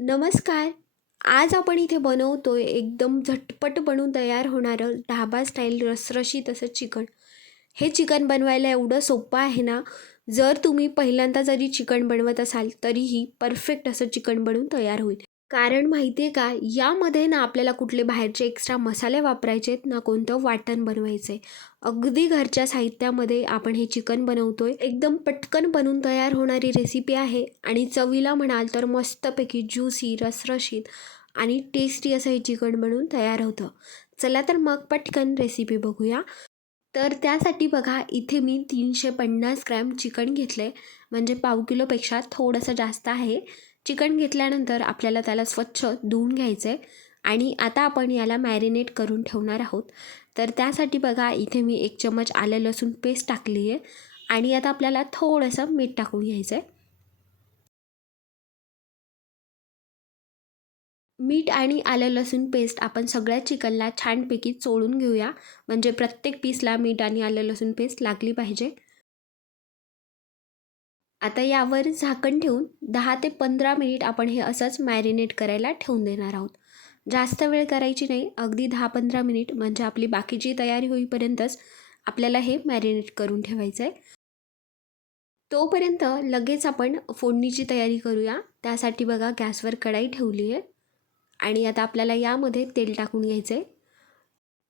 नमस्कार. आज आपण इथे बनवतोय एकदम झटपट बनून तयार होणारं ढाबा स्टाईल रसरशीत असं चिकन. हे चिकन बनवायला एवढं सोपं आहे ना, जर तुम्ही पहिल्यांदा जरी चिकन बनवत असाल, तरीही परफेक्ट असं चिकन बनून तयार होईल. कारण माहिती आहे का, यामध्ये ना आपल्याला कुठले बाहेरचे एक्स्ट्रा मसाले वापरायचे आहेत, ना कोणतं वाटण बनवायचं आहे. अगदी घरच्या साहित्यामध्ये आपण हे चिकन बनवतोय. एकदम पटकन बनून तयार होणारी रेसिपी आहे आणि चवीला म्हणाल तर मस्तपैकी ज्युसी, रसरशीत आणि टेस्टी असं हे चिकन बनून तयार होतं. चला तर मग पटकन रेसिपी बघूया. तर त्यासाठी बघा इथे मी 350 ग्रॅम चिकन घेतलं आहे, म्हणजे पाव किलोपेक्षा थोडंसं जास्त आहे. चिकन घेतल्यानंतर आपल्याला त्याला स्वच्छ धुवून घ्यायचं आहे आणि आता आपण याला मॅरिनेट करून ठेवणार आहोत. तर त्यासाठी बघा इथे मी 1 चमच आलं लसूण पेस्ट टाकली आहे आणि आता आपल्याला थोडंसं मीठ टाकून घ्यायचं आहे. मीठ आणि आलं लसूण पेस्ट आपण सगळ्या चिकनला छानपैकी चोळून घेऊया, म्हणजे प्रत्येक पीसला मीठ आणि आलं लसूण पेस्ट लागली पाहिजे. आता यावर झाकण ठेवून 10 ते 15 मिनिट आपण हे असंच मॅरिनेट करायला ठेवून देणार आहोत. जास्त वेळ करायची नाही, अगदी 10-15 मिनिट, म्हणजे आपली बाकीची तयारी होईपर्यंतच आपल्याला हे मॅरिनेट करून ठेवायचं आहे. तोपर्यंत लगेच आपण फोडणीची तयारी करूया. त्यासाठी बघा गॅसवर कढाई ठेवली आहे आणि आता आपल्याला यामध्ये तेल टाकून घ्यायचं आहे.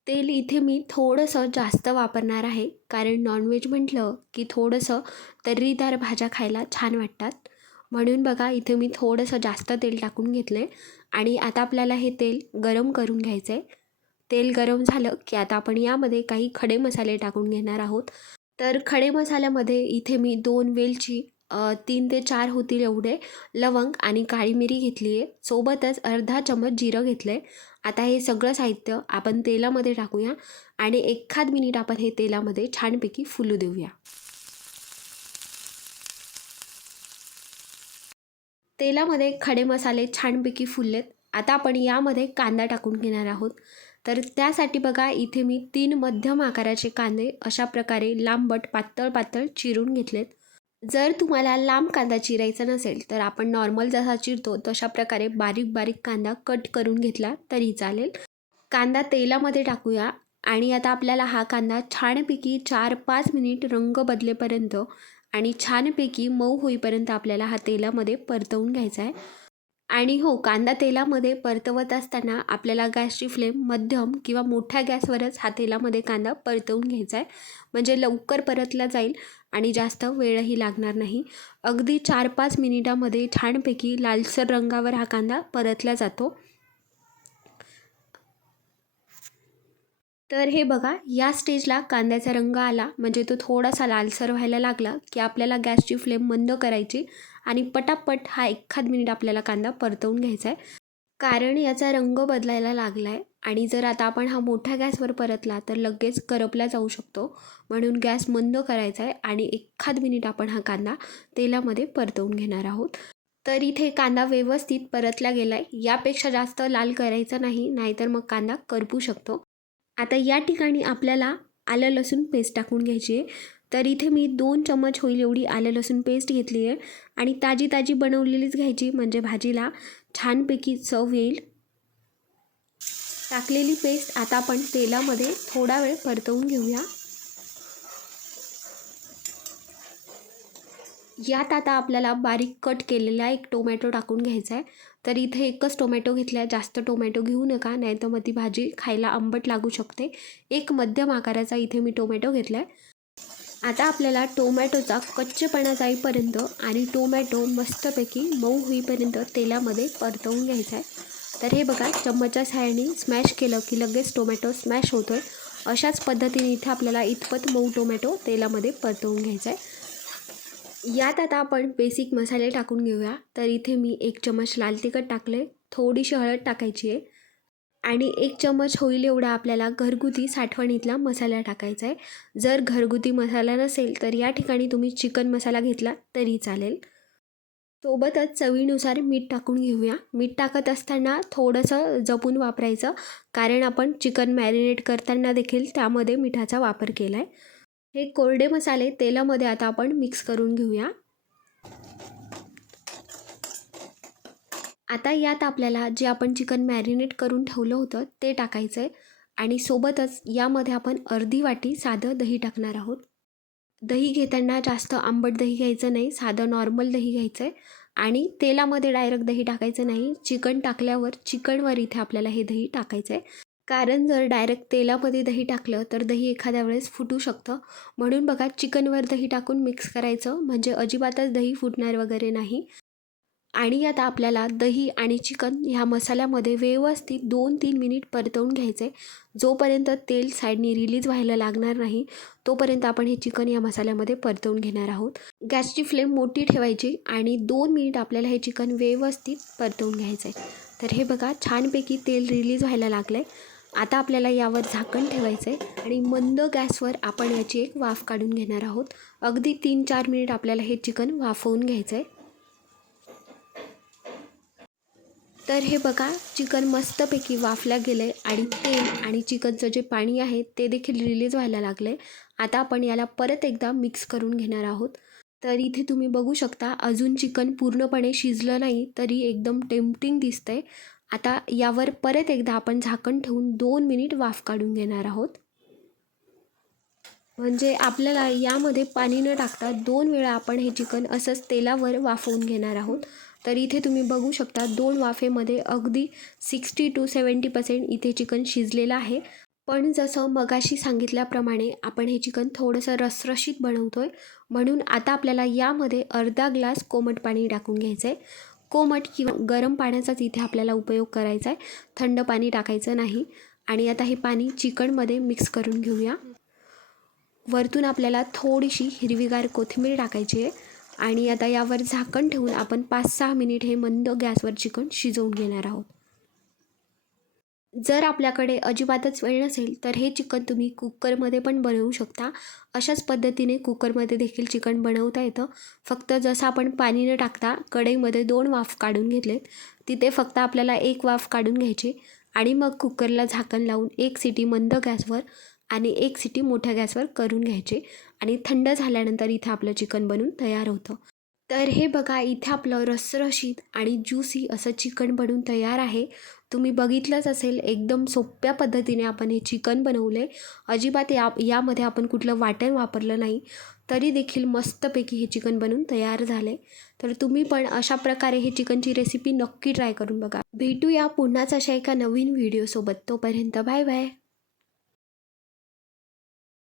तेल इथे मी थोडंसं जास्त वापरणार आहे, कारण नॉनव्हेज म्हटलं की थोडंसं तर्रीदार भाज्या खायला छान वाटतात. म्हणून बघा इथे मी थोडंसं जास्त तेल टाकून घेतलं आहे आणि आता आपल्याला हे तेल गरम करून घ्यायचं आहे. तेल गरम झालं की आता आपण यामध्ये काही खडे मसाले टाकून घेणार आहोत. तर खडे मसाल्यामध्ये इथे मी 2 वेलची, 3 ते 4 होतील एवढे लवंग आणि काळी मिरी घेतली आहे. सोबतच अर्धा चमच जिरं घेतलं आहे. आता हे सगळं साहित्य आपण तेलामध्ये टाकूया आणि एखाद मिनिट आपण हे तेलामध्ये छानपैकी फुलू देऊया. तेलामध्ये खडे मसाले छानपैकी फुललेत. आता आपण यामध्ये कांदा टाकून घेणार आहोत. तर त्यासाठी बघा इथे मी 3 मध्यम आकाराचे कांदे अशा प्रकारे लांबट पातळ पातळ चिरून घेतलेत. जर तुम्हाला लांब कांदा चिरायचा नसेल तर आपण नॉर्मल जसा चिरतो तशा प्रकारे बारीक बारीक कांदा कट करून घेतला तरी चालेल. कांदा तेलामध्ये टाकूया आणि आता आपल्याला हा कांदा छानपैकी 4-5 मिनिट रंग बदलेपर्यंत आणि छानपैकी मऊ होईपर्यंत आपल्याला हा तेलामध्ये परतवून घ्यायचा आहे. आणि हो, कांदा तेलामध्ये परतवत असताना आपल्याला गॅसची फ्लेम मध्यम किंवा मोठ्या गॅसवरच हा तेलामध्ये कांदा परतवून घ्यायचा आहे, म्हणजे लवकर परतला जाईल आणि जास्त वेळही लागणार नाही. अगदी 4-5 मिनिटामध्ये छानपैकी लालसर रंगावर हा कांदा परतला जातो. तर हे बघा या स्टेजला कांद्याचा रंग आला, म्हणजे तो थोडासा लालसर व्हायला लागला की आपल्याला गॅसची फ्लेम मंद करायची आणि पटापट हा एखाद मिनिट आपल्याला कांदा परतवून घ्यायचा आहे, कारण याचा रंग बदलायला लागला आहे आणि जर आता आपण हा मोठ्या गॅसवर परतला तर लगेच करपला जाऊ शकतो. म्हणून गॅस मंद करायचा आहे आणि एखाद मिनिट आपण हा कांदा तेलामध्ये परतवून घेणार आहोत. तर इथे कांदा व्यवस्थित परतला गेला आहे. यापेक्षा जास्त लाल करायचा नाही, नाहीतर मग कांदा करपू शकतो. आता या ठिकाणी आपल्याला आलं लसूण पेस्ट टाकून घ्यायची आहे. तर इथे मी 2 चमच होईल एवढी आलं लसूण पेस्ट घेतली आहे आणि ताजी ताजी बनवलेलीच घ्यायची, म्हणजे भाजीला छानपैकी चव येईल. टाकलेली पेस्ट आता आपण तेलामध्ये थोडा वेळ परतवून घेऊया. यात आता आपल्याला बारीक कट केलेला एक टोमॅटो टाकून घ्यायचा आहे. तर इथे एकच टोमॅटो घेतला आहे, जास्त टोमॅटो घेऊ नका, नाहीतर मग ती भाजी खायला आंबट लागू शकते. एक मध्यम आकाराचा इथे मी टोमॅटो घेतला आहे. आता आपल्याला टोमॅटोचा कच्चेपणा जाईपर्यंत आणि टोमॅटो मस्तपैकी मऊ होईपर्यंत तेलामध्ये परतवून घ्यायचा आहे. तर हे बघा चम्मचच्या सहाय्याने स्मॅश केलं की लगेच टोमॅटो स्मॅश होतो आहे. अशाच पद्धतीने इथे आपल्याला इतपत मऊ टोमॅटो तेलामध्ये परतवून घ्यायचा आहे. यात आता आपण बेसिक मसाले टाकून घेऊया. तर इथे मी 1 चमच लाल तिखट टाकले, थोडीशी हळद टाकायची आहे आणि 1 चमच होईल एवढा आपल्याला घरगुती साठवणीतला मसाला टाकायचा आहे. जर घरगुती मसाला नसेल तर या ठिकाणी तुम्ही चिकन मसाला घेतला तरी चालेल. सोबतच चवीनुसार मीठ टाकून घेऊया. मीठ टाकत असताना थोडंसं जपून वापरायचं, कारण आपण चिकन मॅरिनेट करताना देखील त्यामध्ये मिठाचा वापर केला आहे. हे कोरडे मसाले तेलामध्ये आता आपण मिक्स करून घेऊया. आता यात आपल्याला जे आपण चिकन मॅरिनेट करून ठेवलं होतं ते टाकायचं आहे आणि सोबतच यामध्ये आपण अर्धी वाटी साधं दही टाकणार आहोत. दही घेताना जास्त आंबट दही घ्यायचं नाही, साधं नॉर्मल दही घ्यायचं आहे आणि तेलामध्ये डायरेक्ट दही टाकायचं नाही. चिकन टाकल्यावर चिकनवर इथे आपल्याला हे दही टाकायचं आहे. कारण जर डायरेक्ट तेलामध्ये दही टाकलं तर दही एखाद्या वेळेस फुटू शकतं. म्हणून बघा चिकनवर दही टाकून मिक्स करायचं, म्हणजे अजिबातच दही फुटणार वगैरे नाही. आणि आता आपल्याला दही आणि चिकन ह्या मसाल्यामध्ये व्यवस्थित 2-3 मिनिट परतवून घ्यायचे. जोपर्यंत तेल साईडनी रिलीज व्हायला लागणार नाही तोपर्यंत आपण हे चिकन या मसाल्यामध्ये परतवून घेणार आहोत. गॅसची फ्लेम मोठी ठेवायची आणि 2 मिनिट आपल्याला हे चिकन व्यवस्थित परतवून घ्यायचं आहे. तर हे बघा छानपैकी तेल रिलीज व्हायला लागलं आहे. आता आपल्याला यावर झाकण ठेवायचं आहे आणि मंद गॅसवर आपण याची एक वाफ काढून घेणार आहोत. अगदी 3-4 मिनिट आपल्याला हे चिकन वाफवून घ्यायचं आहे. तर हे बघा चिकन मस्तपैकी वाफल्या गेलं आहे आणि तेल आणि चिकनचं जे पाणी आहे ते देखील रिलीज व्हायला लागलं आहे. आता आपण याला परत एकदा मिक्स करून घेणार आहोत. तर इथे तुम्ही बघू शकता अजून चिकन पूर्णपणे शिजलं नाही तरी एकदम टेम्प्टिंग दिसतं आहे. आता यावर परत एकदा आपण झाकण ठेवून 2 मिनिट वाफ काढून घेणार आहोत. म्हणजे आपल्याला यामध्ये पाणी न टाकता 2 वेळा आपण हे चिकन असंच तेलावर वाफवून घेणार आहोत. तर इथे तुम्ही बघू शकता 2 वाफेमध्ये अगदी 60 to 70% इथे चिकन शिजलेलं आहे. पण जसं मगाशी सांगितल्याप्रमाणे आपण हे चिकन थोडंसं रसरशीत बनवतो आहे, म्हणून आता आपल्याला यामध्ये अर्धा ग्लास कोमट पाणी टाकून घ्यायचं आहे. कोमट किंवा गरम पाण्याचाच इथे आपल्याला उपयोग करायचा आहे, थंड पाणी टाकायचं नाही. आणि आता हे पाणी चिकनमध्ये मिक्स करून घेऊया. वरतून आपल्याला थोडीशी हिरवीगार कोथिंबीर टाकायची आहे आणि आता यावर झाकण ठेवून आपण 5-6 मिनिट हे मंद गॅसवर चिकन शिजवून घेणार आहोत. जर आपल्याकडे अजिबातच वेळ नसेल तर हे चिकन तुम्ही कुकरमध्ये पण बनवू शकता. अशाच पद्धतीने कुकरमध्ये देखील चिकन बनवता येतं. फक्त जसं आपण पाणी न टाकता कढईमध्ये 2 वाफ काढून घेतलेत, तिथे फक्त आपल्याला 1 वाफ काढून घ्यायची आणि मग कुकरला झाकण लावून 1 सिटी मंद गॅसवर आणि 1 सिटी मोठ्या गॅसवर करून घ्यायचे आणि थंड झाल्यानंतर इथं आपलं चिकन बनून तयार होतं. तर हे बघा इथे आपलं रसरशीत आणि ज्युसी असं चिकन बनून तयार आहे. तुम्ही बघितलंच असेल एकदम सोप्या पद्धतीने आपण हे चिकन बनवले. अजिबात यामध्ये आपण कुठलं वाटण वापरलं नाही, तरी देखील मस्तपैकी हे चिकन बनून तयार झाले. तर तुम्ही पण अशा प्रकारे हे चिकनची रेसिपी नक्की ट्राय करून बघा. भेटूया पुन्हाच अशा एका नवीन व्हिडिओसोबत. तोपर्यंत बाय बाय.